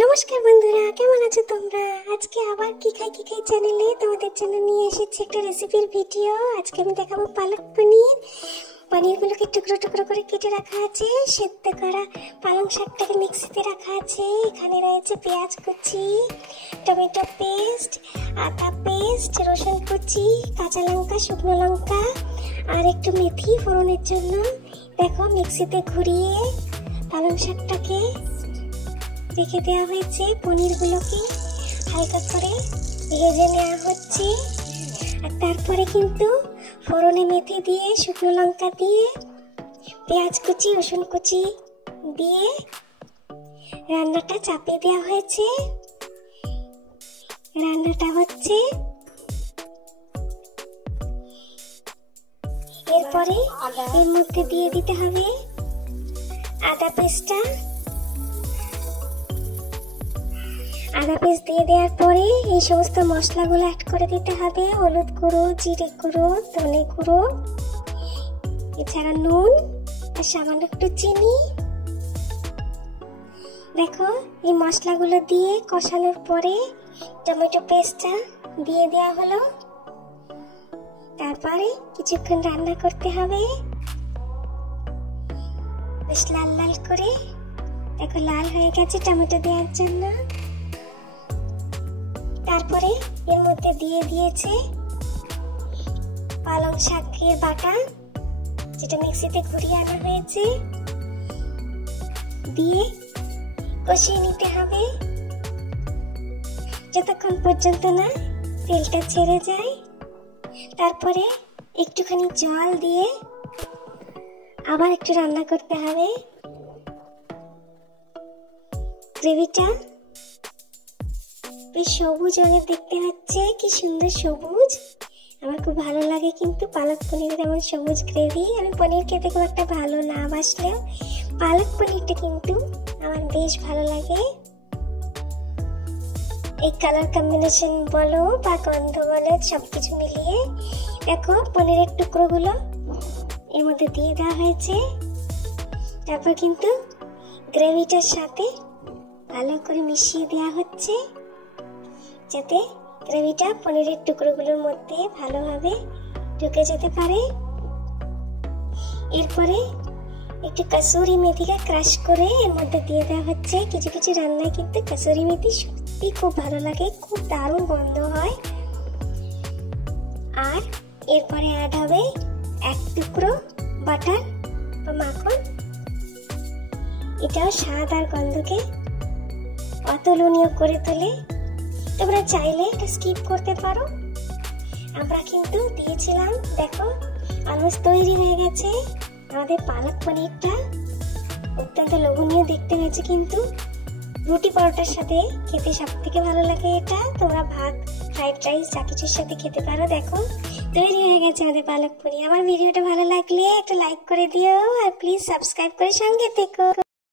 নমস্কার বন্ধুরা, কেমন আছো তোমরা? আজকে আবার কি খাই চ্যানেলে তোমাদের জন্য নিয়ে এসেছি একটা রেসিপির ভিডিও। আজকে আমি দেখাবো পালক পনির। পনিরগুলোকে টুকরো টুকরো করে কেটে রাখা আছে। সেদ্ধ করা পালং শাকটাকে মিক্সিতে রাখা আছে। এখানে রয়েছে পেঁয়াজ কুচি, টমেটো পেস্ট, আদা পেস্ট, রসুন কুচি, কাঁচা লঙ্কা, শুকনো লঙ্কা আর একটু মেথি ফোড়নের জন্য। দেখো মিক্সিতে ঘুরিয়ে পালং শাকটাকে রেখে দেওয়া হয়েছে। পনিরগুলোকে হালকা করে ভেজে নেওয়া হচ্ছে। আর তারপরে কিন্তু ফোড়নে মেথি দিয়ে, শুকনো লঙ্কা দিয়ে, পেঁয়াজ কুচি, রসুন কুচি দিয়ে রান্নাটা চাপিয়ে দেওয়া হয়েছে। রান্নাটা হচ্ছে। এরপরে এর মধ্যে দিয়ে দিতে হবে আদা পেস্টটা। আদা পেস্ট দিয়ে দেওয়ার পরে এই সমস্ত মশলাগুলো অ্যাড করে দিতে হবে। হলুদ গুঁড়ো, জিরে গুঁড়ো, ধনে গুঁড়ো, এছাড়া নুন আর সামান্য একটু চিনি। দেখো এই মশলাগুলো দিয়ে কষানোর পরে টমেটো পেস্টটা দিয়ে দেওয়া হলো। তারপরে কিছুক্ষণ রান্না করতে হবে বেশ লাল লাল করে। দেখো লাল হয়ে গেছে টমেটো দেওয়ার জন্য। তারপরে এর মধ্যে দিয়ে দিয়েছে পালং শাকের বাটা, যেটা মিক্সিতে ঘুরিয়ে আনা হয়েছে, দিয়ে কষিয়ে নিতে হবে যতক্ষণ পর্যন্ত না তেলটা ছেড়ে যায়। তারপরে একটুখানি জল দিয়ে আবার একটু রান্না করতে হবে। গ্রেভিটা বেশ সবুজ রঙের দেখতে হচ্ছে, কি সুন্দর সবুজ। আমার খুব ভালো লাগে কিন্তু পালক পনিরের এমন সবুজ গ্রেভি। আমি পনির খেতে খুব একটা ভালো না বাসলেও পালক পনিরটা কিন্তু আমার বেশ ভালো লাগে। এই কালার কম্বিনেশন বলো বা গন্ধ বলো, সবকিছু মিলিয়ে দেখো পনিরের টুকরোগুলো এর মধ্যে দিয়ে দেওয়া হয়েছে। তারপর কিন্তু গ্রেভিটার সাথে ভালো করে মিশিয়ে দেওয়া হচ্ছে, যাতে গ্রেভিটা পনিরের টুকরোগুলোর মধ্যে ভালোভাবে ঢুকে যেতে পারে। এরপরে একটু কসুরি মেথিকে ক্রাশ করে এর মধ্যে দিয়ে দেওয়া হচ্ছে। কিছু কিছু রান্নায় কিন্তু কসুরি মেথি সত্যি খুব ভালো লাগে, খুব দারুণ গন্ধ হয়। আর এরপরে অ্যাড হবে এক টুকরো বাটার বা মাখন। এটাও স্বাদ আর গন্ধকে অতুলনীয় করে তোলে। তোমরা চাইলে এটা স্কিপ করতে পারো। আমরা কিন্তু দিয়েছিলাম। দেখো অলমোস্ট তৈরি হয়ে গেছে আমাদের পালক পনিরটা। অত্যন্ত লোভনীয় দেখতে হয়েছে, কিন্তু রুটি পরোটার সাথে খেতে সব থেকে ভালো লাগে এটা। তোমরা ভাত, ফ্রাইড রাইস যা কিছুর সাথে খেতে পারো। দেখো তৈরি হয়ে গেছে আমাদের পালক পনির। আমার ভিডিওটা ভালো লাগলে একটা লাইক করে দিও আর প্লিজ সাবস্ক্রাইব করে সঙ্গে থেকো।